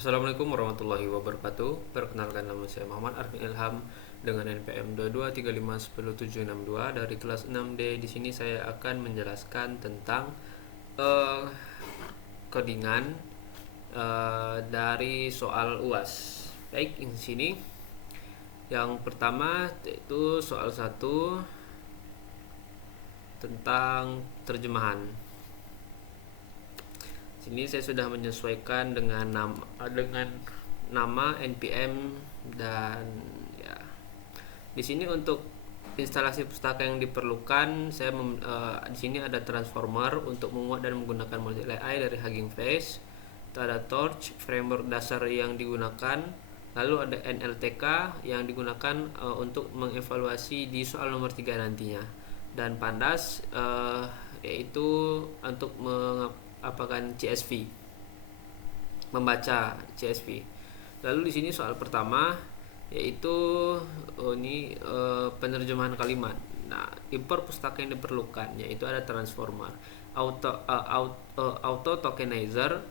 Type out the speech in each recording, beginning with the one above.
Assalamualaikum warahmatullahi wabarakatuh. Perkenalkan, nama saya Muhammad Arfin Ilham dengan NPM 2235107762 dari kelas 6D. Di sini saya akan menjelaskan tentang uh, codingan dari soal UAS. Baik, di sini yang pertama yaitu soal 1 tentang terjemahan. Sini saya sudah menyesuaikan dengan nama npm dan ya. Di sini untuk instalasi pustaka yang diperlukan, di sini ada transformer untuk memuat dan menggunakan model AI dari Hugging Face. Ada Torch framework dasar yang digunakan. Lalu ada NLTK yang digunakan untuk mengevaluasi di soal nomor 3 nantinya. Dan Pandas yaitu untuk apakan CSV, membaca CSV. Lalu di sini soal pertama yaitu penerjemahan kalimat. Nah, import pustaka yang diperlukan yaitu ada transformer, auto tokenizer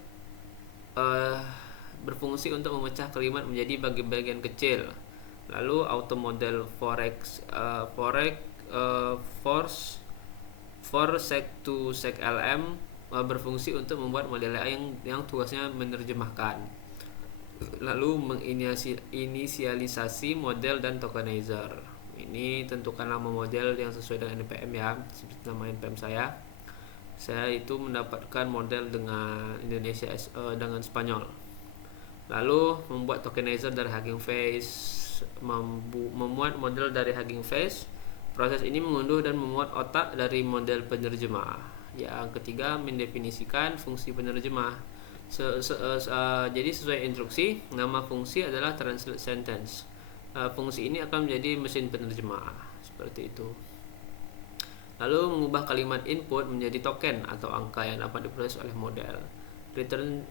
berfungsi untuk memecah kalimat menjadi bagian-bagian kecil. Lalu auto model force for sec to sec lm berfungsi untuk membuat model AI yang tugasnya menerjemahkan. Lalu menginisialisasi model dan tokenizer. Ini tentukan nama model yang sesuai dengan NPM ya, seperti nama NPM saya. Saya itu mendapatkan model dengan Indonesia dengan Spanyol. Lalu membuat tokenizer dari Hugging Face, memuat model dari Hugging Face. Proses ini mengunduh dan memuat otak dari model penerjemah. Yang ketiga, mendefinisikan fungsi penerjemah. Jadi sesuai instruksi, nama fungsi adalah translate sentence. Fungsi ini akan menjadi mesin penerjemah, seperti itu. Lalu mengubah kalimat input menjadi token atau angka yang dapat diproses oleh model. Return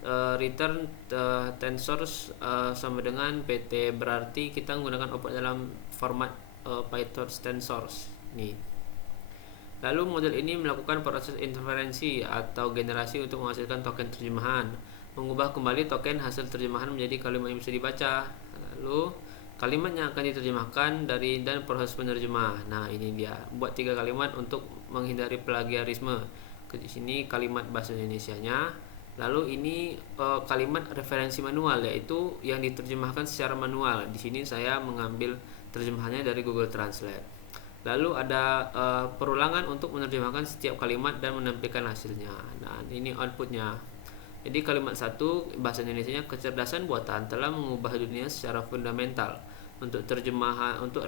tensors sama dengan pt, berarti kita menggunakan output dalam format PyTorch tensors nih. Lalu model ini melakukan proses interferensi atau generasi untuk menghasilkan token terjemahan, mengubah kembali token hasil terjemahan menjadi kalimat yang bisa dibaca. Lalu kalimatnya akan diterjemahkan dan proses penerjemah. Nah, ini dia. Buat 3 kalimat untuk menghindari plagiarisme. Di sini kalimat bahasa Indonesianya. Lalu ini kalimat referensi manual, yaitu yang diterjemahkan secara manual. Di sini saya mengambil terjemahannya dari Google Translate. Lalu ada perulangan untuk menerjemahkan setiap kalimat dan menampilkan hasilnya. Nah, ini outputnya. Jadi kalimat 1 bahasa Indonesianya, kecerdasan buatan telah mengubah dunia secara fundamental. Untuk terjemahan, untuk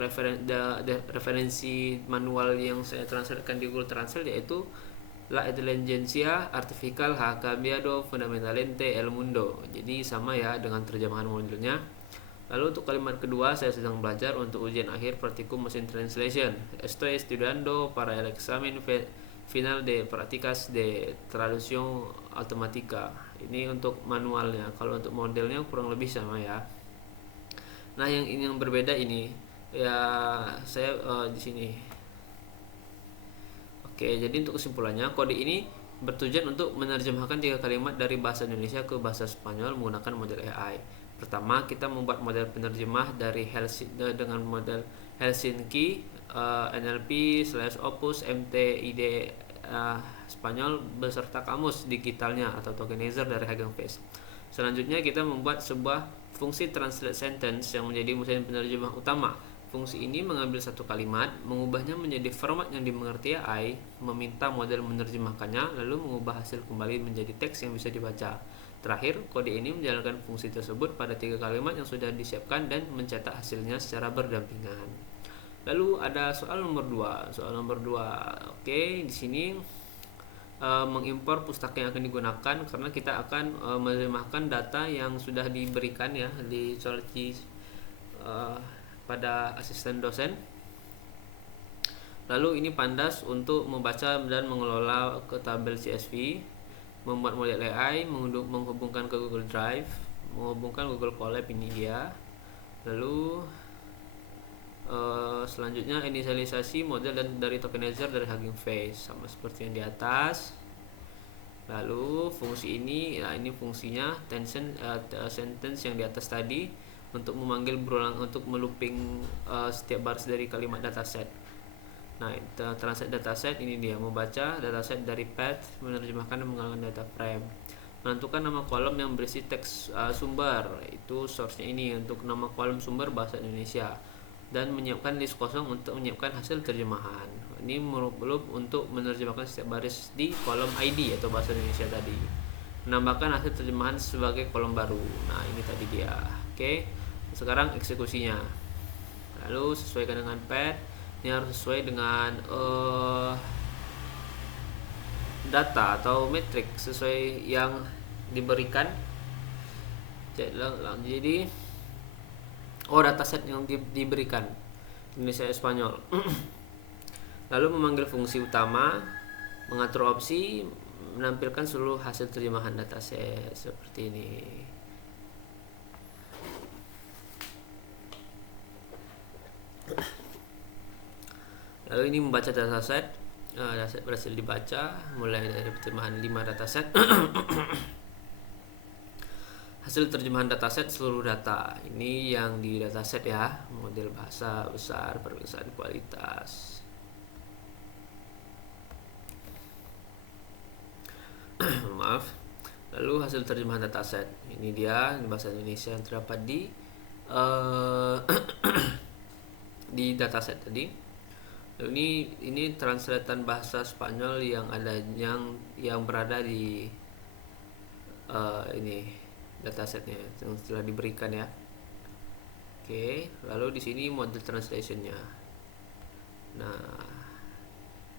referensi manual yang saya translatekan di Google Translate yaitu La inteligencia artificial ha cambiado fundamentalmente el mundo. Jadi sama ya dengan terjemahan modelnya. Lalu untuk kalimat kedua, saya sedang belajar untuk ujian akhir praktikum mesin translation. Estoy estudiando para el examen final de prácticas de traducción automática. Ini untuk manualnya. Kalau untuk modelnya kurang lebih sama ya. Nah, yang berbeda ini ya saya di sini. Oke, jadi untuk kesimpulannya, kode ini bertujuan untuk menerjemahkan 3 kalimat dari bahasa Indonesia ke bahasa Spanyol menggunakan model AI. Pertama, kita membuat model penerjemah dengan model Helsinki, NLP/Opus MTID Spanyol beserta kamus digitalnya atau tokenizer dari Hugging Face. Selanjutnya, kita membuat sebuah fungsi translate sentence yang menjadi mesin penerjemah utama. Fungsi ini mengambil satu kalimat, mengubahnya menjadi format yang dimengerti AI, meminta model menerjemahkannya, lalu mengubah hasil kembali menjadi teks yang bisa dibaca. Terakhir, kode ini menjalankan fungsi tersebut pada 3 kalimat yang sudah disiapkan dan mencetak hasilnya secara berdampingan. Lalu ada soal nomor 2. Soal nomor 2. Oke, di sini mengimpor pustaka yang akan digunakan karena kita akan menerjemahkan data yang sudah diberikan ya di pada asisten dosen. Lalu ini Pandas untuk membaca dan mengelola ke tabel CSV, membuat model AI, menghubungkan ke Google Drive, menghubungkan Google Colab, ini dia. Lalu selanjutnya inisialisasi model dari tokenizer dari Hugging Face, sama seperti yang di atas. Lalu fungsi ini, ya ini fungsinya sentence yang di atas tadi untuk memanggil berulang, untuk melooping setiap baris dari kalimat dataset. Nah, translate dataset ini dia membaca dataset dari path, menerjemahkan dan mengalami data frame. Menentukan nama kolom yang berisi teks sumber, itu source-nya ini untuk nama kolom sumber bahasa Indonesia, dan menyiapkan list kosong untuk menyiapkan hasil terjemahan. Ini belum untuk menerjemahkan setiap baris di kolom ID atau bahasa Indonesia tadi. Menambahkan hasil terjemahan sebagai kolom baru. Nah, ini tadi dia. Oke. Sekarang eksekusinya. Lalu sesuaikan dengan path. Ini harus sesuai dengan data atau metrik sesuai yang diberikan. Jadi dataset yang diberikan Indonesia Spanyol. Lalu memanggil fungsi utama, mengatur opsi, menampilkan seluruh hasil terjemahan dataset seperti ini. Lalu ini membaca dataset. Dataset berhasil dibaca mulai dari terjemahan 5 dataset. Hasil terjemahan dataset seluruh data. Ini yang di dataset ya, model bahasa besar, pemeriksaan kualitas. Maaf. Lalu hasil terjemahan dataset. Ini dia bahasa Indonesia yang terdapat di di dataset tadi. Ini translatean bahasa Spanyol yang ada yang berada di ini datasetnya yang telah diberikan ya. Oke, lalu di sini model translationnya. Nah,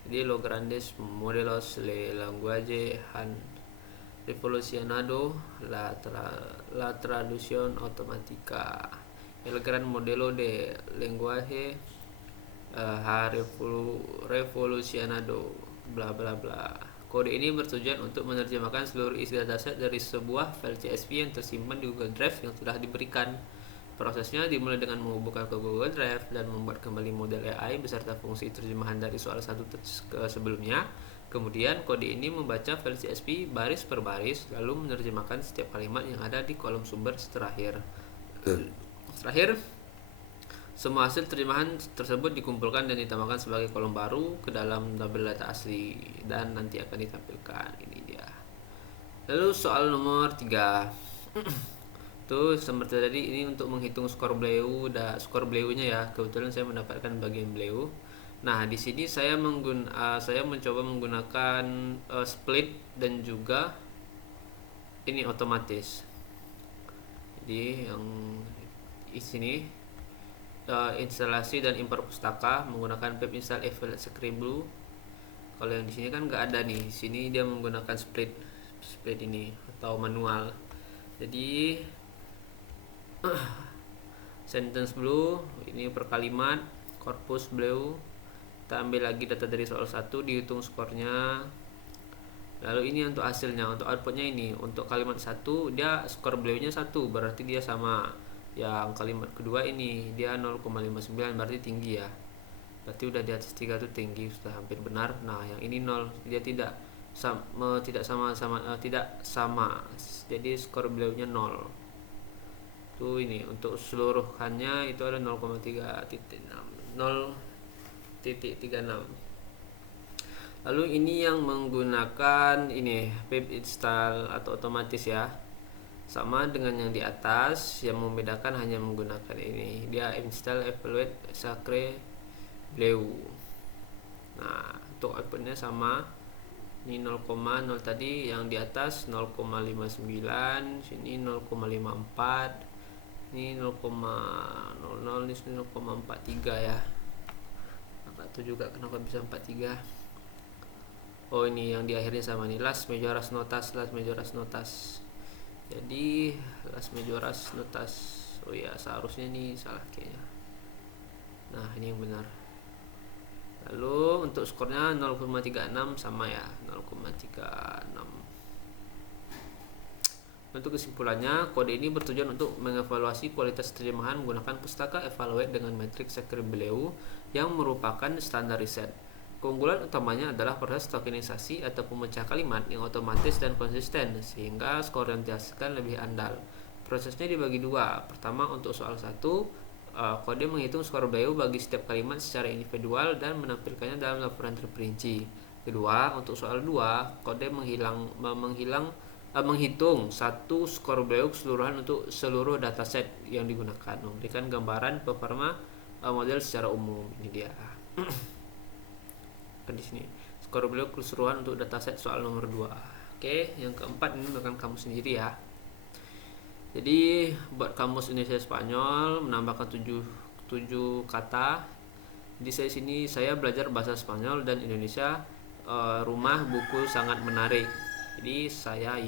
jadi lo grandes modelos le lenguaje han revolucionado la traducción automática. El gran modelo de lenguaje ha revolucionado bla bla bla. Kode ini bertujuan untuk menerjemahkan seluruh isi dataset dari sebuah file CSV yang tersimpan di Google Drive yang sudah diberikan. Prosesnya dimulai dengan menghubungkan ke Google Drive dan membuat kembali model AI beserta fungsi terjemahan dari soal satu ke sebelumnya. Kemudian kode ini membaca file CSV baris per baris lalu menerjemahkan setiap kalimat yang ada di kolom sumber terakhir. Semua hasil terjemahan tersebut dikumpulkan dan ditambahkan sebagai kolom baru ke dalam tabel data asli dan nanti akan ditampilkan. Ini dia. Lalu soal nomor 3. Tuh seperti tadi, ini untuk menghitung skor Bleu-nya ya. Kebetulan saya mendapatkan bagian Bleu. Nah, di sini saya mencoba menggunakan split dan juga ini otomatis. Jadi yang di sini instalasi dan import pustaka menggunakan pip install evaluate Scribble. Kalau yang di sini kan nggak ada nih. Di sini dia menggunakan split ini atau manual. Jadi sentence Bleu ini per kalimat, corpus Bleu. Kita ambil lagi data dari soal 1, dihitung skornya. Lalu ini untuk hasilnya, untuk outputnya ini. Untuk kalimat 1 dia skor Bleu-nya 1, berarti dia sama. Yang kalimat kedua ini dia 0,59, berarti tinggi ya. Berarti udah di atas 3 tuh tinggi, sudah hampir benar. Nah, yang ini 0, dia tidak sama. Jadi skor Bleu-nya 0. Tuh ini untuk seluruhannya itu ada 0,36. Lalu ini yang menggunakan ini pip install atau otomatis ya. Sama dengan yang di atas, yang membedakan hanya menggunakan ini. Dia install evaluate Sacre Bleu. Nah, untuk outputnya sama. Ini 0,0 tadi, yang di atas 0,59, sini 0,54. Ini 0,00, ini 0,43 ya. Enggak tahu juga kenapa bisa 43. Oh, ini yang di akhirnya sama nih, las majoras notas. Jadi las majoras notas. Oh ya, seharusnya ini salah kayaknya. Nah, ini yang benar. Lalu untuk skornya 0,36 sama ya, 0,36. Untuk kesimpulannya, kode ini bertujuan untuk mengevaluasi kualitas terjemahan menggunakan pustaka evaluate dengan metrik Sacre Bleu yang merupakan standar riset. Keunggulan utamanya adalah proses tokenisasi atau pemecah kalimat yang otomatis dan konsisten, sehingga skor yang dihasilkan lebih andal. Prosesnya dibagi dua. Pertama, untuk soal 1, kode menghitung skor value bagi setiap kalimat secara individual dan menampilkannya dalam laporan terperinci. Kedua, untuk soal 2, kode menghitung satu skor value keseluruhan untuk seluruh dataset yang digunakan, memberikan gambaran performa model secara umum. Ini dia. Di sini skor beliau keseluruhan untuk dataset soal nomor 2. Oke, yang keempat ini bukan kamu sendiri ya. Jadi buat kamus Indonesia Spanyol menambahkan 7 kata. Di sini saya belajar bahasa Spanyol dan Indonesia. Rumah buku sangat menarik. Jadi saya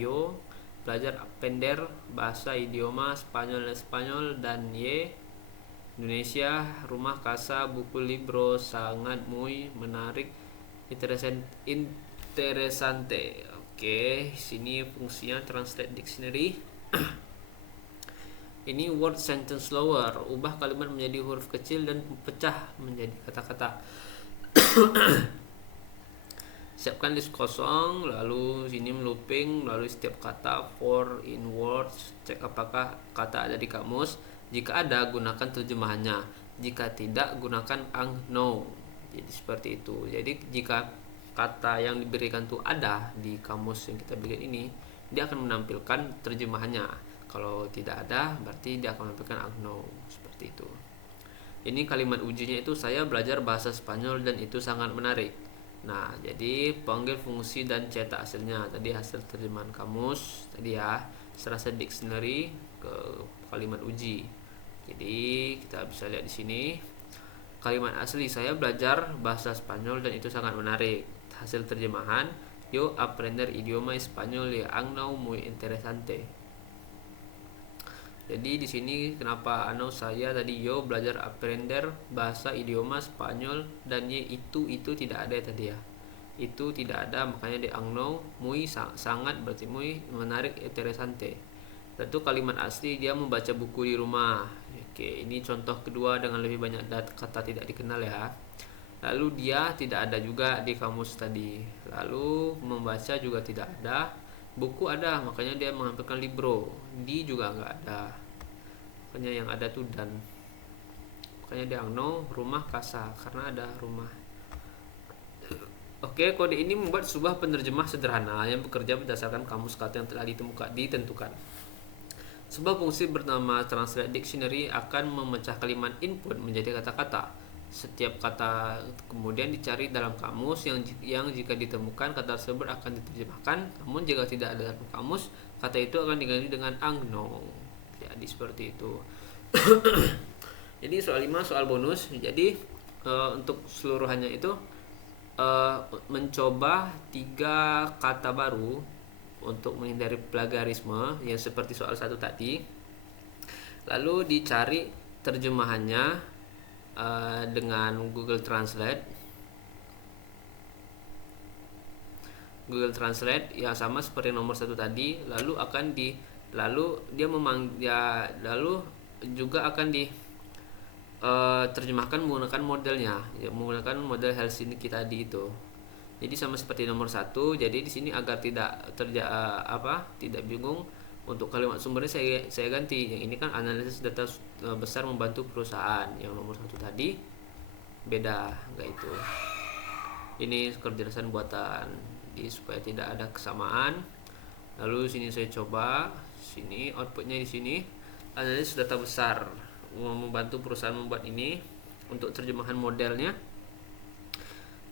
belajar aprender bahasa idioma Spanyol dan Indonesia, rumah casa buku libro sangat muy menarik, interesante. Oke, sini fungsinya translate dictionary. Ini word sentence slower, ubah kalimat menjadi huruf kecil dan pecah menjadi kata-kata. Siapkan list kosong, lalu sini looping, lalu setiap kata for in words, cek apakah kata ada di kamus. Jika ada, gunakan terjemahannya. Jika tidak, gunakan no. Jadi seperti itu. Jadi jika kata yang diberikan itu ada di kamus yang kita berikan ini, dia akan menampilkan terjemahannya. Kalau tidak ada, berarti dia akan menampilkan no. Seperti itu. Ini kalimat ujinya itu saya belajar bahasa Spanyol dan itu sangat menarik. Nah, jadi panggil fungsi dan cetak hasilnya. Tadi hasil terjemahan kamus, tadi ya, serasa dictionary ke kalimat uji. Jadi kita bisa lihat di sini kalimat asli saya belajar bahasa Spanyol dan itu sangat menarik. Hasil terjemahan, yo aprender idioma Espanyol yang muy interesante. Jadi di sini kenapa saya tadi yo belajar aprender bahasa idioma Spanyol dan itu tidak ada tadi ya. Itu tidak ada, makanya di muy sangat berarti muy menarik, interesante. Tentu kalimat asli dia membaca buku di rumah. Oke, ini contoh kedua dengan lebih banyak kata tidak dikenal ya. Lalu dia tidak ada juga di kamus tadi. Lalu membaca juga tidak ada. Buku ada, makanya dia mengampilkan libro. Di juga nggak ada. Makanya yang ada tuh dan. Makanya dia rumah casa karena ada rumah. Oke, kode ini membuat sebuah penerjemah sederhana yang bekerja berdasarkan kamus kata yang telah ditentukan. Sebuah fungsi bernama translate dictionary akan memecah kalimat input menjadi kata-kata. Setiap kata kemudian dicari dalam kamus yang jika ditemukan kata tersebut akan diterjemahkan. Namun jika tidak ada dalam kamus, kata itu akan diganti dengan no. Jadi seperti itu. Jadi soal 5 soal bonus. Jadi untuk seluruhannya itu mencoba 3 kata baru untuk menghindari plagiarisme yang seperti soal 1 tadi. Lalu dicari terjemahannya dengan Google Translate. Google Translate ya sama seperti nomor 1 tadi. Lalu juga akan terjemahkan menggunakan modelnya, ya, menggunakan model Helsinki tadi itu. Jadi sama seperti nomor 1. Jadi di sini agar tidak tidak bingung, untuk kalimat sumbernya saya ganti. Yang ini kan analisis data besar membantu perusahaan. Yang nomor 1 tadi beda, enggak itu. Ini kecerdasan buatan. Jadi supaya tidak ada kesamaan. Lalu sini saya coba, sini outputnya di sini analisis data besar membantu perusahaan membuat ini. Untuk terjemahan modelnya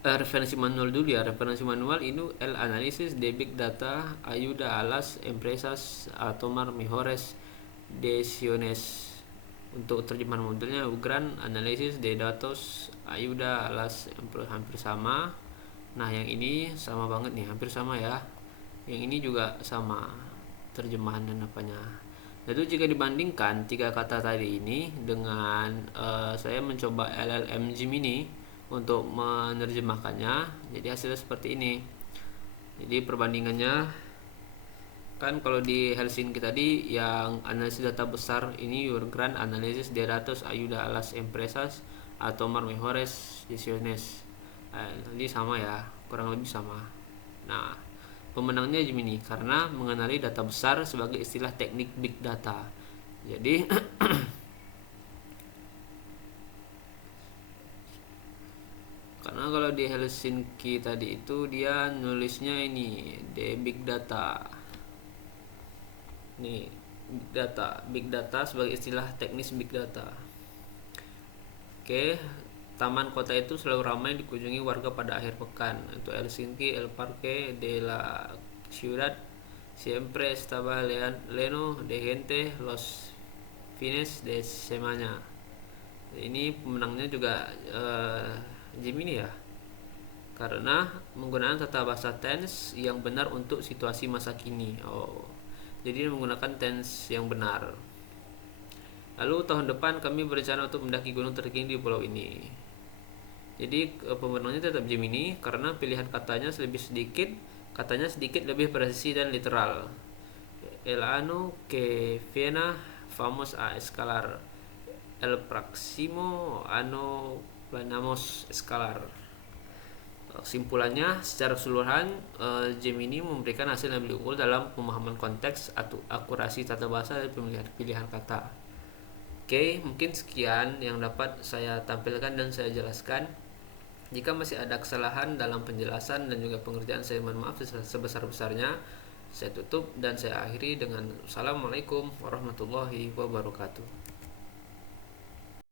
referensi manual dulu ya. Referensi manual ini el análisis de big data ayuda a las empresas a tomar mejores decisiones. Untuk terjemahan modelnya gran análisis de datos ayuda a las empresas, hampir sama. Nah yang ini sama banget nih, hampir sama ya. Yang ini juga sama terjemahan dan apanya. Itu jika dibandingkan 3 kata tadi ini dengan saya mencoba LLM Gemini untuk menerjemahkannya, jadi hasilnya seperti ini. Jadi perbandingannya kan kalau di Helsinki tadi yang analisis data besar ini your grand analysis de datos ayuda a las empresas a tomar mejores decisiones. Jadi sama ya, kurang lebih sama. Nah, pemenangnya Gemini karena mengenali data besar sebagai istilah teknik big data. Jadi karena kalau di Helsinki tadi itu dia nulisnya ini the big data. Nih, big data sebagai istilah teknis big data. Oke, taman kota itu selalu ramai dikunjungi warga pada akhir pekan. Untuk Helsinki, El Parque de la Ciudad siempre estaba lleno de gente los fines de semana. Ini pemenangnya juga Gemini ya, karena menggunakan tata bahasa tense yang benar untuk situasi masa kini. Oh, jadi menggunakan tense yang benar. Lalu tahun depan kami berencana untuk mendaki gunung tertinggi di pulau ini. Jadi pemenangnya tetap Gemini karena pilihan katanya sedikit lebih presisi dan literal. El ano que viene vamos a escalar. El próximo ano planamos escalar. Kesimpulannya, secara keseluruhan Gemini memberikan hasil yang lebih unggul dalam pemahaman konteks atau akurasi tata bahasa dan pilihan kata. Oke, mungkin sekian yang dapat saya tampilkan dan saya jelaskan. Jika masih ada kesalahan dalam penjelasan dan juga pengerjaan, saya mohon maaf sebesar-besarnya. Saya tutup dan saya akhiri dengan Assalamualaikum warahmatullahi wabarakatuh.